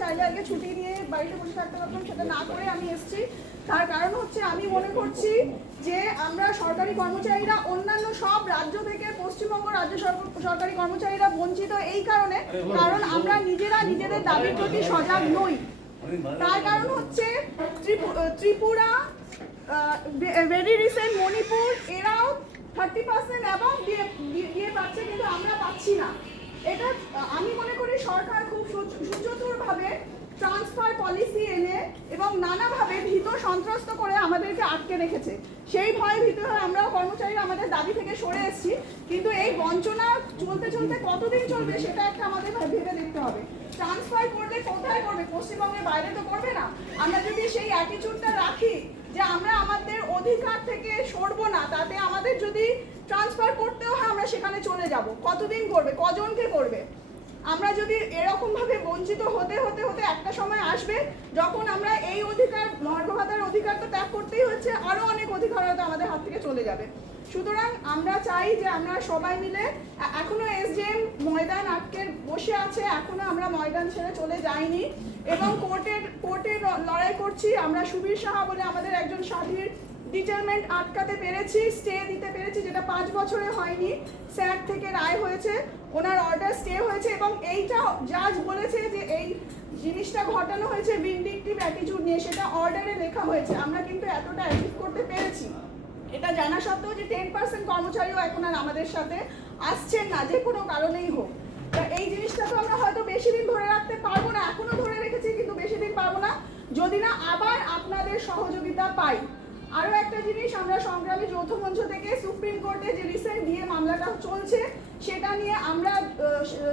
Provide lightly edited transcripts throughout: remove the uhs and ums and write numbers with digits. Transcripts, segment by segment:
চাইলে আগে ছুটি নিয়ে বাড়িতে বসে থাকতে পারতাম, সেটা না করে আমি এসেছি। তার কারণ হচ্ছে আমি মনে করছি যে আমরা সরকারি কর্মচারীরা অন্যান্য সব রাজ্য থেকে পশ্চিমবঙ্গ রাজ্য সরকারি কর্মচারীরা বঞ্চিত এই কারণে, কারণ আমরা নিজেরা নিজেদের দাবির প্রতি সজাগ নই। তার কারণ হচ্ছে ত্রিপুরা, ভেরি রিসেন্ট মণিপুর, এরাও 30% এবং দিয়ে পাচ্ছে, কিন্তু আমরা পাচ্ছি না। এটা আমি মনে করি সরকার খুব সুচতুরভাবে ট্রান্সফার পলিসি এনে এবং নানাভাবে ভীত সন্ত্রস্ত করে আমাদেরকে আটকে রেখেছে। সেই ভয়ে ভীত হয়ে আমরাও কর্মচারীরা আমাদের দাবি থেকে সরে এসেছি, কিন্তু এই বঞ্চনা চলতে চলতে কতদিন চলবে সেটা একটা আমাদের ভেবে দেখতে হবে। ট্রান্সফার করলে কোথায় করবে? পশ্চিমবঙ্গের বাইরে তো করবে না। আমরা যদি সেই অ্যাটিটিউডটা রাখি যে আমরা আমাদের অধিকার থেকে সরবো না, তাতে আমাদের যদি ট্রান্সফার করতেও হয় আমরা সেখানে চলে যাব, কতদিন করবে, কজনকে করবে? আমরা যদি এরকম ভাবে বঞ্চিত হতে হতে হতে একটা সময় আসবে যখন আমরা এই অধিকার, মর্গ ভাতার অধিকার তো ত্যাগ করতেই হচ্ছে, আরো অনেক অধিকার হয়তো আমাদের হাত থেকে চলে যাবে। সুতরাং আমরা চাই যে আমরা সবাই মিলে, এখনো এসডিএম ময়দান আটকে বসে আছে, এখনো আমরা ময়দান ছেড়ে চলে যাইনি এবং কোর্টের লড়াই করছি। আমরা সুবীর সাহা বলে আমাদের একজন সাথীর ডিটেলমেন্ট আটকাতে পেরেছি, স্টে দিতে পেরেছি, যেটা 5 বছরে হয়নি। স্যাট থেকে রায় হয়েছে, ওনার অর্ডার স্টে হয়েছে এবং এইটা জাজ বলেছে যে এই জিনিসটা ঘটানো হয়েছে ভিন্ডিকটিভ অ্যাটিটিউড নিয়ে, সেটা অর্ডারে লেখা হয়েছে। আমরা কিন্তু এতটা অ্যাচিভ করতে পেরেছি, এটা জানা সত্ত্বেও যে 10% কর্মচারীও এখন আর আমাদের সাথে আসছেন না, যে কোনো কারণেই হোক। এই জিনিসটা তো আমরা হয়তো বেশি দিন ধরে রাখতে পারবো না, এখনো ধরে রেখেছি কিন্তু বেশি দিন পারবো না যদি না আবার আপনাদের সহযোগিতা পাই। আরও একটা জিনিস, আমরা সংগ্রামী যৌথ মঞ্চ থেকে সুপ্রিম কোর্টে যে রিসেন্ট দিয়ে মামলাটা চলছে সেটা নিয়ে আমরা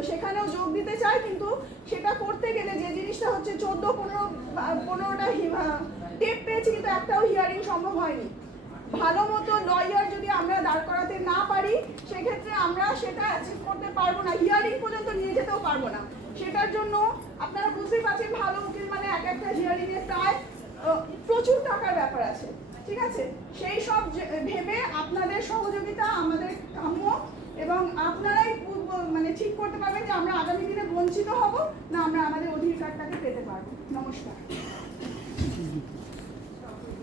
সেখানেও যোগ দিতে চাই, কিন্তু সেটা করতে গেলে যে জিনিসটা হচ্ছে 14-15টা ডেট পেয়েছি কিন্তু একটাও হিয়ারিং সম্ভব হয়নি। ভালো মতো লয়ার যদি আমরা দাঁড় করাতে না পারি সেক্ষেত্রে আমরা সেটা অ্যাচিভ করতে পারবো না, হিয়ারিং পর্যন্ত নিয়ে যেতেও পারবো না। সেটার জন্য আপনারা বুঝতেই পারছেন ভালো উকিল মানে এক একটা হিয়ারিং এ প্রায় প্রচুর টাকার ব্যাপার আছে, ঠিক আছে? সেই সব ভেবে আপনাদের সহযোগিতা আমাদের কাম্য এবং আপনারাই মানে ঠিক করতে পারবেন যে আমরা আগামী দিনে বঞ্চিত হব না আমরা আমাদের অধিকারটাকে পেতে পারবো। নমস্কার।